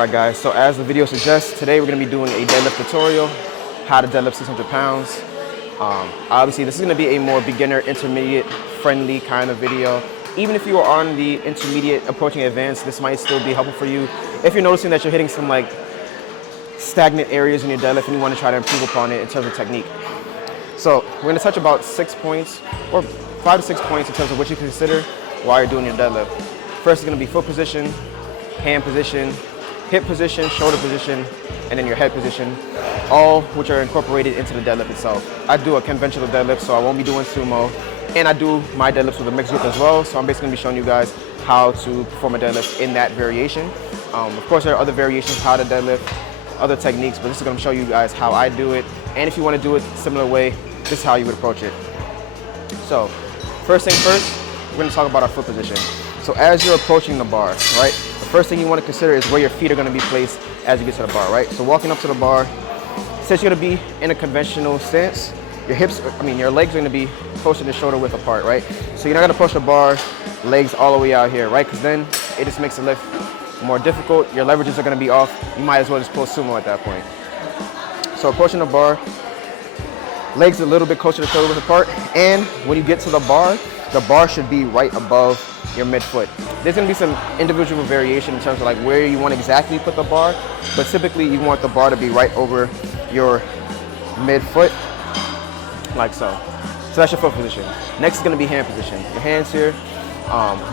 Alright guys, so as the video suggests, today we're going to be doing a deadlift tutorial, how to deadlift 600 pounds. Obviously this is going to be a more beginner, intermediate, friendly kind of video. Even if you are on the intermediate approaching advanced, this might still be helpful for you. If you're noticing that you're hitting some like stagnant areas in your deadlift and you want to try to improve upon it in terms of technique. So we're going to touch about 6 points, or 5 to 6 points in terms of what you consider while you're doing your deadlift. First is going to be foot position, hand position, hip position, shoulder position, and then your head position, all which are incorporated into the deadlift itself. I do a conventional deadlift, so I won't be doing sumo, and I do my deadlifts with a mixed grip as well, so I'm basically going to be showing you guys how to perform a deadlift in that variation. Of course, there are other variations of how to deadlift, other techniques, but this is going to show you guys how I do it, and if you want to do it a similar way, this is how you would approach it. So, first thing first, we're going to talk about our foot position. So as you're approaching the bar, right, the first thing you want to consider is where your feet are going to be placed as you get to the bar, right? So walking up to the bar, since you're going to be in a conventional stance, your legs are going to be close to the shoulder width apart, right? So you're not going to push the bar, legs all the way out here, right? Because then it just makes the lift more difficult. Your leverages are going to be off. You might as well just pull sumo at that point. So approaching the bar, legs a little bit closer to the shoulder width apart, and when you get to the bar should be right above your midfoot. There's going to be some individual variation in terms of like where you want to exactly put the bar, but typically you want the bar to be right over your midfoot, like so. So that's your foot position. Next is going to be hand position. Your hands here.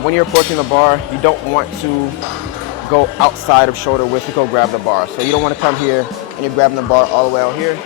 When you're approaching the bar, you don't want to go outside of shoulder width to go grab the bar. So you don't want to come here and you're grabbing the bar all the way out here.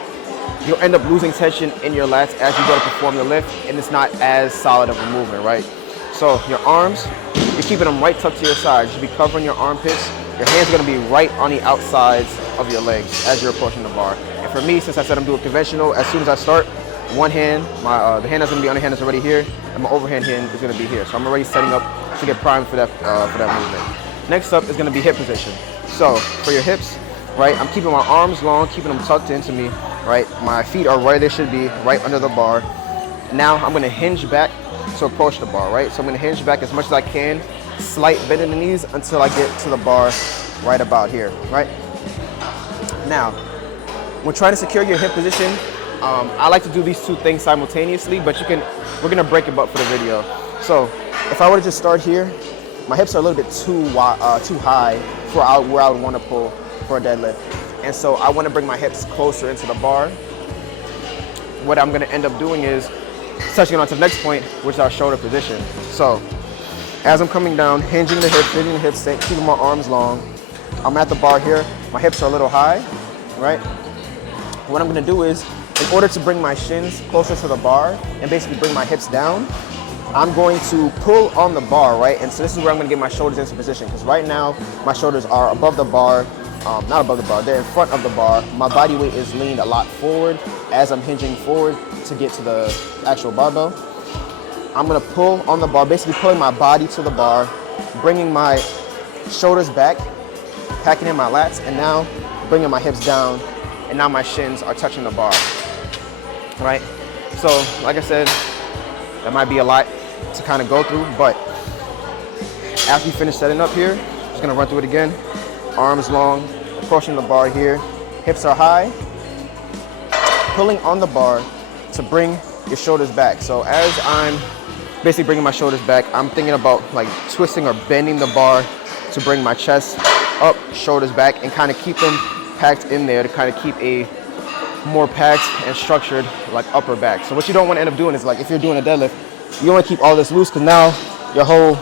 You'll end up losing tension in your lats as you go to perform the lift, and it's not as solid of a movement, right? So your arms, you're keeping them right tucked to your side. You should be covering your armpits. Your hands are going to be right on the outsides of your legs as you're approaching the bar. And for me, since I said I'm doing conventional, as soon as I start, one hand, the hand that's going to be on the hand is already here, and my overhand hand is going to be here. So I'm already setting up to get primed for that movement. Next up is going to be hip position. So for your hips, right, I'm keeping my arms long, keeping them tucked into me, right? My feet are where they should be, right under the bar. Now I'm going to hinge back to approach the bar, right? So I'm going to hinge back as much as I can, slight bend in the knees until I get to the bar right about here, right? Now, when trying to secure your hip position, I like to do these two things simultaneously, but we're going to break it up for the video. So if I were to just start here, my hips are a little bit too high for where I would want to pull for a deadlift. And so I want to bring my hips closer into the bar. What I'm going to end up doing is touching on to the next point, which is our shoulder position. So as I'm coming down, hinging the hips, keeping my arms long, I'm at the bar here. My hips are a little high, right? What I'm going to do is, in order to bring my shins closer to the bar and basically bring my hips down, I'm going to pull on the bar, right? And so this is where I'm going to get my shoulders into position, because right now my shoulders are above the bar, not above the bar, they're in front of the bar. My body weight is leaned a lot forward as I'm hinging forward to get to the actual barbell. I'm going to pull on the bar, basically pulling my body to the bar, bringing my shoulders back, packing in my lats, and now bringing my hips down, and now my shins are touching the bar, right? So like I said, that might be a lot to kind of go through, but after you finish setting up here, just going to run through it again. Arms long, approaching the bar here, hips are high, pulling on the bar to bring your shoulders back. So as I'm basically bringing my shoulders back, I'm thinking about like twisting or bending the bar to bring my chest up, shoulders back, and kind of keep them packed in there to kind of keep a more packed and structured like upper back. So what you don't want to end up doing is, like, if you're doing a deadlift, you want to keep all this loose, because now your whole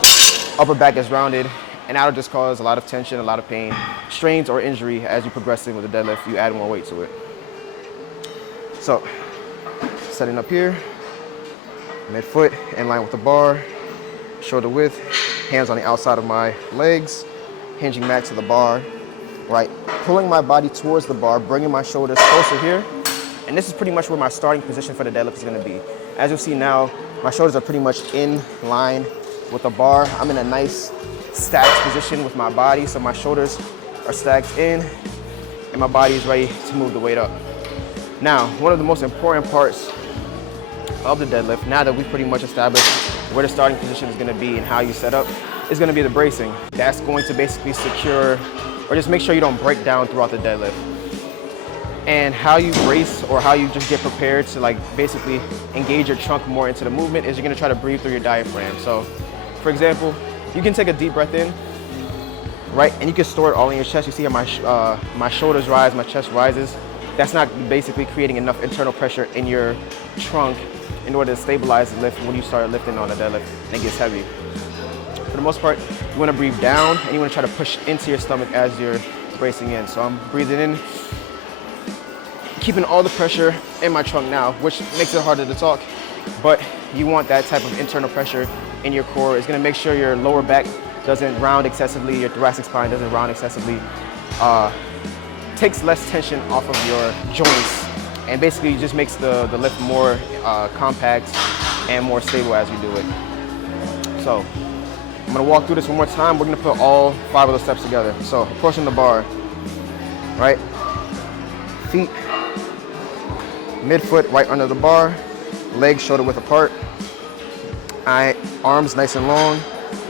upper back is rounded, and that'll just cause a lot of tension, a lot of pain, strains, or injury as you progress in with the deadlift. You add more weight to it. So setting up here, midfoot in line with the bar, shoulder width, hands on the outside of my legs, hinging back to the bar, right? Pulling my body towards the bar, bringing my shoulders closer here. And this is pretty much where my starting position for the deadlift is going to be. As you'll see now, my shoulders are pretty much in line with the bar. I'm in a nice stacked position with my body, so my shoulders are stacked in and my body is ready to move the weight up. Now, one of the most important parts of the deadlift, now that we've pretty much established where the starting position is going to be and how you set up, is going to be the bracing. That's going to basically secure or just make sure you don't break down throughout the deadlift. And how you brace, or how you just get prepared to like basically engage your trunk more into the movement, is you're gonna try to breathe through your diaphragm. So for example, you can take a deep breath in, right? And you can store it all in your chest. You see how my shoulders rise, my chest rises. That's not basically creating enough internal pressure in your trunk in order to stabilize the lift when you start lifting on a deadlift and it gets heavy. For the most part, you wanna breathe down and you wanna try to push into your stomach as you're bracing in. So I'm breathing in, keeping all the pressure in my trunk now, which makes it harder to talk, but you want that type of internal pressure in your core. It's gonna make sure your lower back doesn't round excessively, your thoracic spine doesn't round excessively, takes less tension off of your joints, and basically just makes the lift more compact and more stable as you do it. So I'm gonna walk through this one more time. We're gonna put all 5 of those steps together. So approaching the bar, right? Feet, midfoot right under the bar, legs shoulder width apart. Arms nice and long,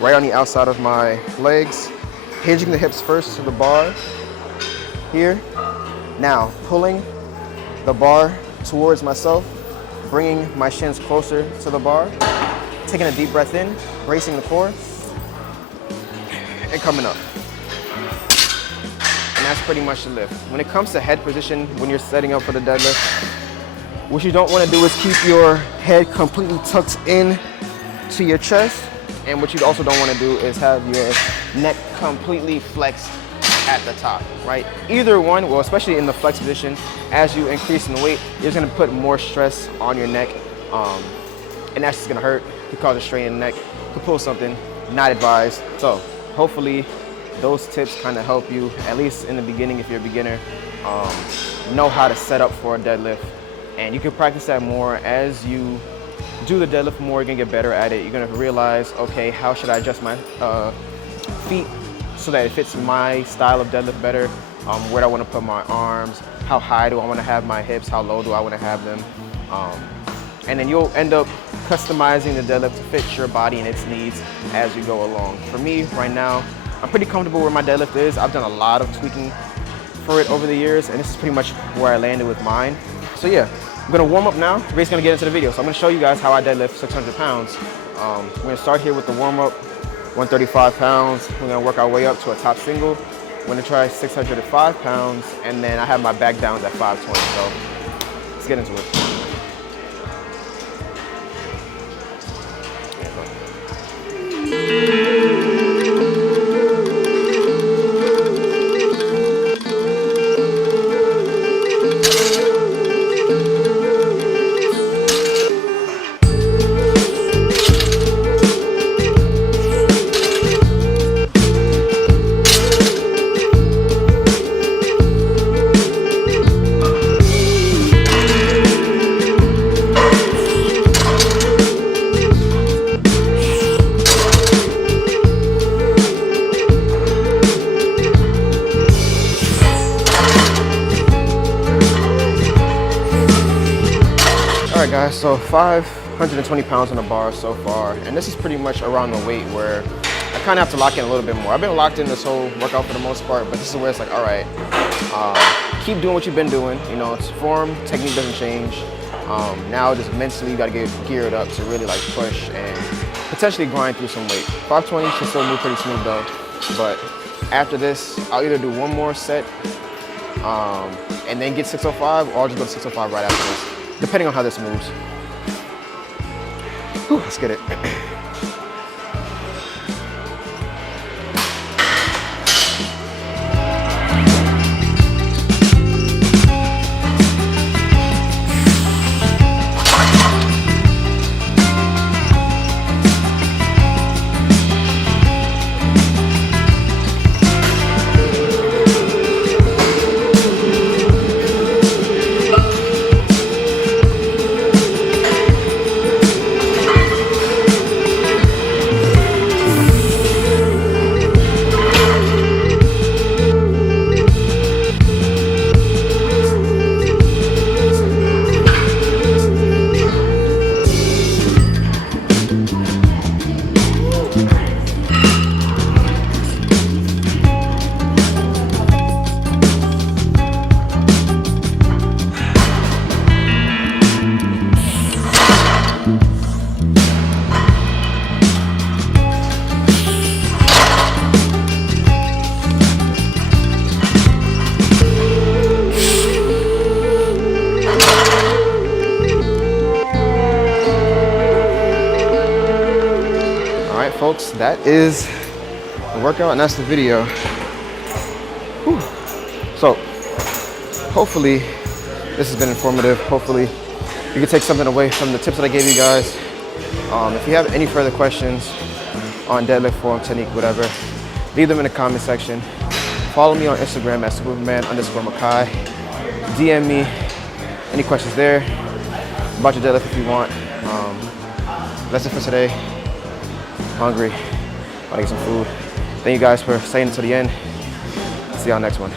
right on the outside of my legs. Hinging the hips first to the bar here. Now pulling the bar towards myself, bringing my shins closer to the bar, taking a deep breath in, bracing the core, and coming up. And that's pretty much the lift. When it comes to head position, when you're setting up for the deadlift, what you don't want to do is keep your head completely tucked in to your chest. And what you also don't want to do is have your neck completely flexed at the top, right? Either one, well, especially in the flex position, as you increase in weight, you're just gonna put more stress on your neck, and that's just gonna hurt. Could cause a strain in the neck, could pull something, not advised. So hopefully those tips kind of help you, at least in the beginning if you're a beginner, know how to set up for a deadlift. And you can practice that more as you do the deadlift more. You're gonna get better at it. You're gonna realize, okay, how should I adjust my feet so that it fits my style of deadlift better? Where do I want to put my arms? How high do I want to have my hips? How low do I want to have them? And then you'll end up customizing the deadlift to fit your body and its needs as you go along. For me, right now, I'm pretty comfortable where my deadlift is. I've done a lot of tweaking for it over the years, and this is pretty much where I landed with mine. So yeah, I'm gonna warm up now. We're basically gonna get into the video. So I'm gonna show you guys how I deadlift 600 pounds. We're gonna start here with the warm up, 135 pounds. We're gonna work our way up to a top single. We're gonna try 605 pounds, and then I have my back downs at 520. So let's get into it. All right guys, so 520 pounds on the bar so far, and this is pretty much around the weight where I kind of have to lock in a little bit more. I've been locked in this whole workout for the most part, but this is where it's like, all right, keep doing what you've been doing. You know, it's form, technique doesn't change. Now just mentally you gotta get geared up to really like push and potentially grind through some weight. 520 should still move pretty smooth though, but after this, I'll either do one more set and then get 605, or I'll just go to 605 right after this, depending on how this moves. Whew, let's get it. folks, that is the workout and that's the video. Whew. So hopefully this has been informative. Hopefully you can take something away from the tips that I gave you guys. If you have any further questions on deadlift form, technique, whatever, leave them in the comment section. Follow me on Instagram at Superman_Makai. DM me any questions there about your deadlift if you want. That's it for today. I'm hungry. I want to get some food. Thank you guys for staying until the end. See y'all next one.